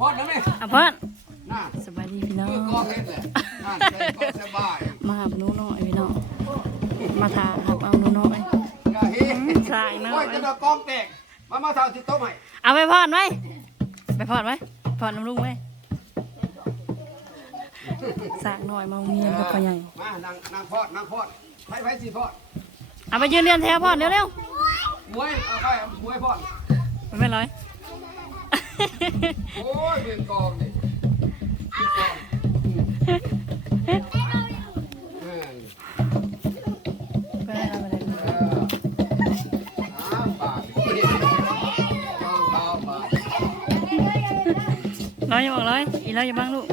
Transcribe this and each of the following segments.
พอดนะแม่อะพ่อนน่าสบายดีพี่น้องคือกองเฮ็ดแหละน่าใส่กองสบายมาหาหนูน้อยพี่น้อง มาทาหับเอาหนูน้อยอย่าเฮ้สร้างน้อยโอ้ยจะดอกกองแตก มามาเท่าที่โต๊ะใหม่เอาไปพอดไหมไปพอดไหมพอดน้ำลุงไหมสร้างหน่อยมาเมียนกับพ่อใหญ่ มานางนางพอดนางพอดไปไปสิพอดเอาไปยืนเรียนแถวพอดเร็วมวยเอาไปมวยพอดๆไม่เป็นไร โอ้ยเป็นกองนี่เป็นกองอืมไปได้แล้วไปได้แล้วเออน้ำบาทนี่กองเบาบาทร้อยอย่าบอกร้อยอีร้อยอย่าบังลูก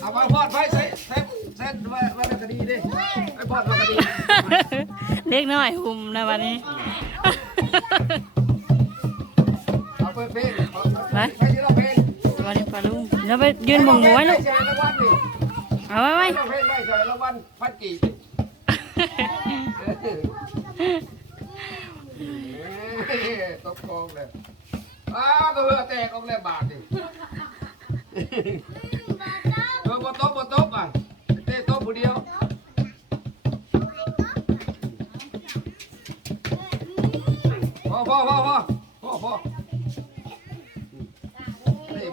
เอาไปพอดไปเซ็ตเซ็ตเซ็ตไว้ไว้ในคดีดิไปพอดไว้คดีเล็กน้อยหุ่มนะวันนี้ ไปไปที่เราเพลงวันนี้ปลาลุงเดี๋ยวไปยืนหมองหมูไว้ลูกแชร์รางวัลดิเอาไว้ไว้เราเพลงได้แชร์รางวัลพันกี่เอ้ยตบกองเลยอ้าวก็เหือแตกออกแล้วบาทดิ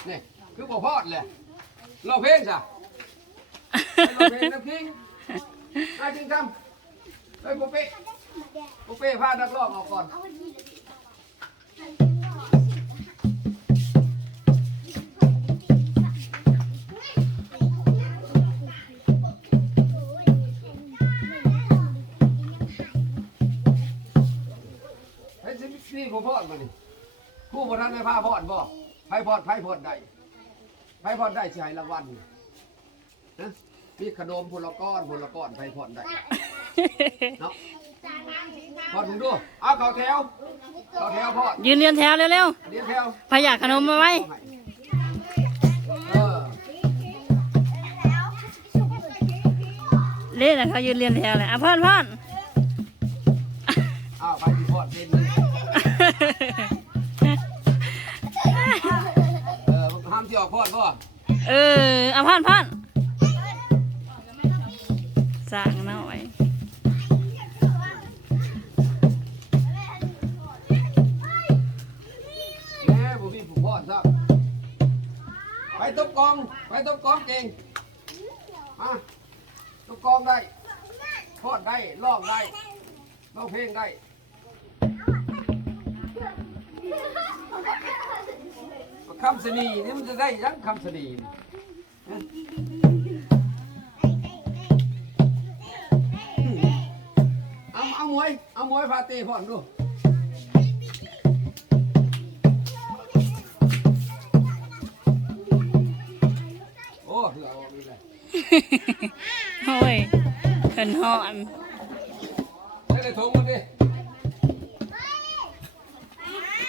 นนี่อืมไปไปจะไปพอบองให้ไปไปแม่ไปพอดนะทำไปพอดนี่คือบ่พอดแหละเราเพลงจ้ะเราเพลงน้ำคิงนายคิงทำไปปุ๊เป้ปุ๊เป้พานักร้องออกก่อนเฮ้ยนี่ผมพอดมานี่คู่บ่ทันได้พาพอดบ่ ไผพอดไผพอดได้ไผพอดได้สิให้รางวัลนะมีขนมพลก้อนพลก้อนไผพอดได้เนาะพอดมึงดูเอาเข้าแถวเข้าแถวพอดยืนเรียนแถวเร็วเรียงแถวๆพยากขนมมาไว้เออเล่นนะเขายืนเรียนแถวเลยอะพ่อนพ่อนอ้าวไปที่พอดเป็นเลย ที่ออกพอดบ่เออเอาพ่อนพ่อนสั่งหน่อยแหม่บ่มีผู้พอดซักไปตบกองไปตบกองเก่งมาตบกองได้พอดได้ลอกได้ร้องเพลงได้ คำสนีนี่มันจะได้ยังคำสนีนี่ฮะเอาเอามวย เอามวยพาเต้พ่อนดูโอ้เหลือออกนี่เลยโอ้ยเพิ่นหอนใช้ในถุงมันดิ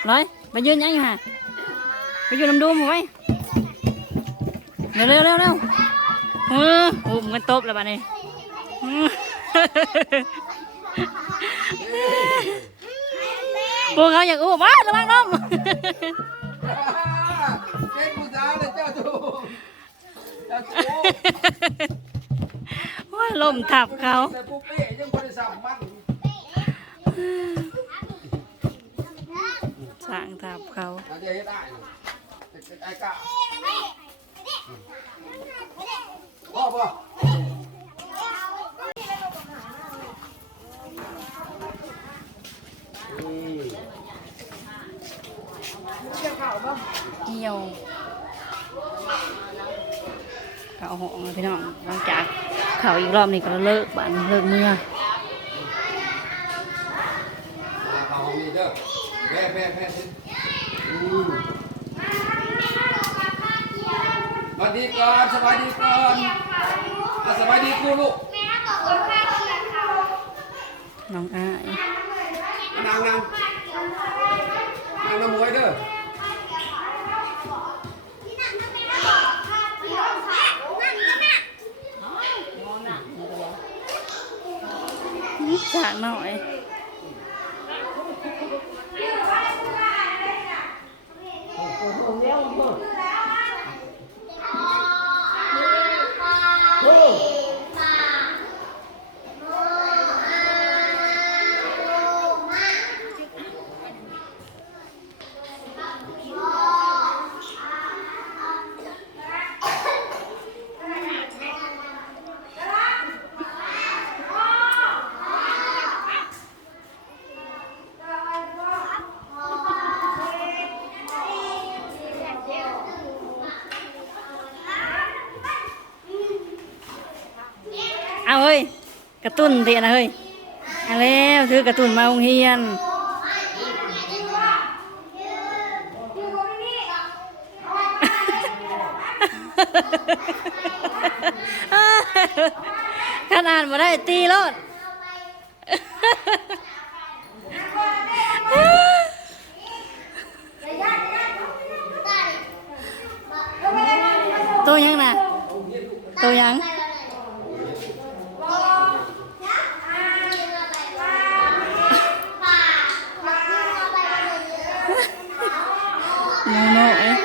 ร้อยไปยืนยังอยู่ฮะ ไปยืนน้ำดูมไว้เร็วเร็วเร็วเร็วเออโอ้มันตบแล้วบ้านี้อื้อพวกเขาอยากอู้ว้าระวังน้มเก่งผู้สาวเลยเจ้าตูเจ้าตูว่าลมทับเขาแต่ปุ๊เป้ยังบริษัทมันสั่งทับเขาเราจะเฮ็ด ได้นะไอ้กะพ่อพ่ออืมเกี่ยวเขาหองพี่น้องหลังจากเขาอีกรอบนี้ก็เลิกบ้านเลิกเมื่อเขาห้องนี้เด้อแพ้แพ้แพ้สิอืมก่อนสบายดีก่อนอะสบายดีครูลูกน้องอ้ายนางนางนางน้ำมวยเด้อจากหน่อย เอาเฮ้ยกระตุ้นเตียนะเฮ้ยเอาแล้วถือกระตุ้นมาโรงเรียนขนาดมาได้ตีรถตัวยังน่ะตัวยัง โนโนเอ้ย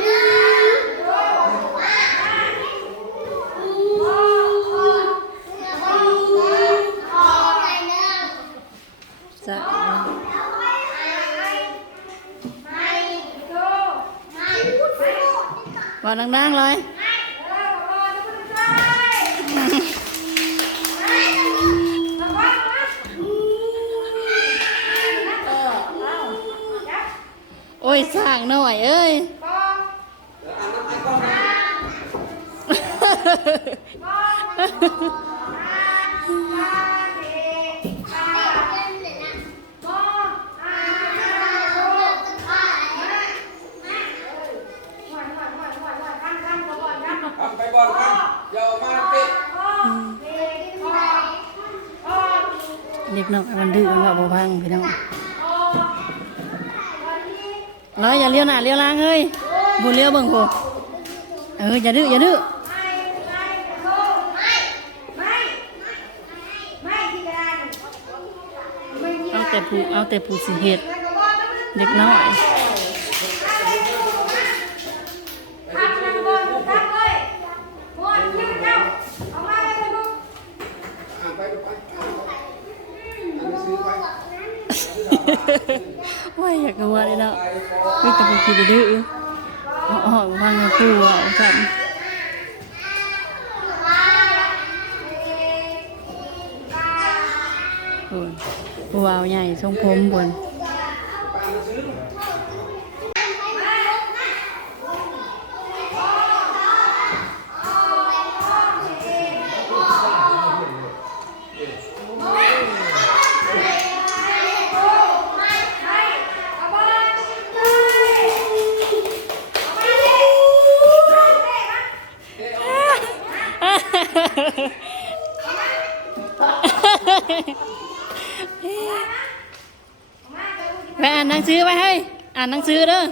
จะว่า ดังๆเลยโอ้ยสร้างหน่อยเอ้ย ครับไปบอลครับอย่าออกมาเตะ เด็กน้อยมันดื้อมันว่าบ่พังพี่น้องร้อยอย่าเลี้ยวหน้าเลี้ยวหล่างเฮ้ยบุญเลี้ยวเบิ่งโหเอออย่าดื้ออย่าดื้อเอาแต่ผู้เอาแต่ผู้สิเหตุเด็กน้อย อ่านไปไปอ่านไปอ่านหนังสือไป ว่าอยากกลัวเลยเนาะไม่ต้องไปคิดดื้ออ๋ออกพังกูอะครับโอ้ยผู้วาวใหญ่ทรงผมบน ไปอ่านหนังสือ ไปอ่านหนังสือไปให้ยอ่านหนังสือเด้อ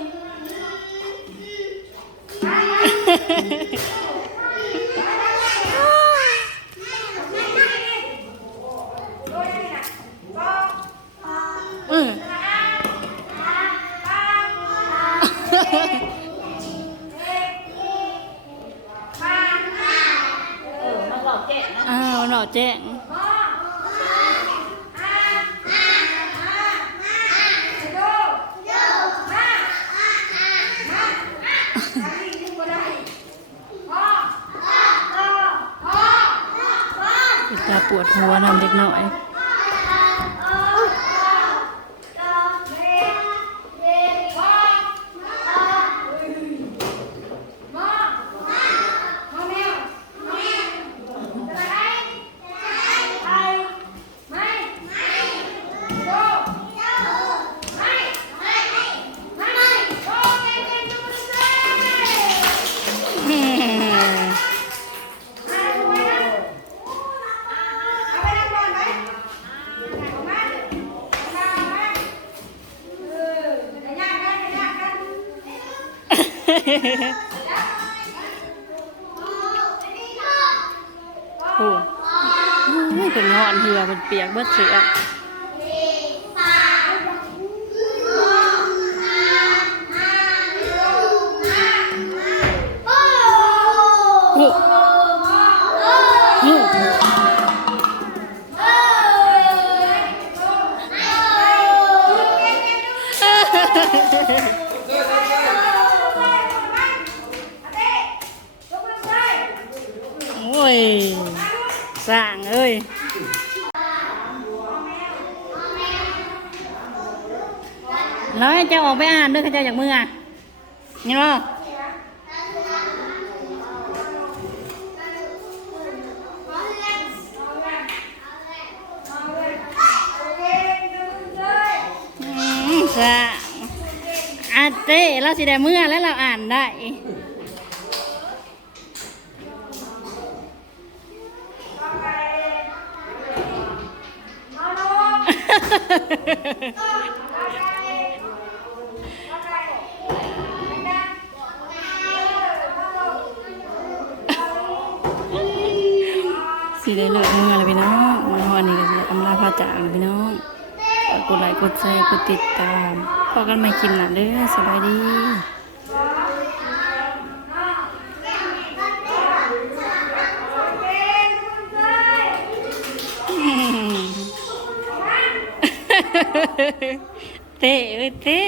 อืมอ้าวหน่อแจ้ง เปวดหัวนำเด็กน้อย โอ้ยเป็นหอนเหือเป็นเปียกเบิดเสือ ร้อยเจ้าออกไปอ่านด้วยข้าเจ้าจากมืออะนี่เหรออืมสะอาเต้เราสิได้เมื่อแล้วเราอ่านได้สิ ได้เลิกมือแล้วพี่น้องมาฮอดนี่ก็สิอำลาพาจากแล้วพี่น้องกดไลค์กดแชร์กดติดตามพอกันใหม่คลิปหน้าเด้อสบายดีเต้เอ้ยเต้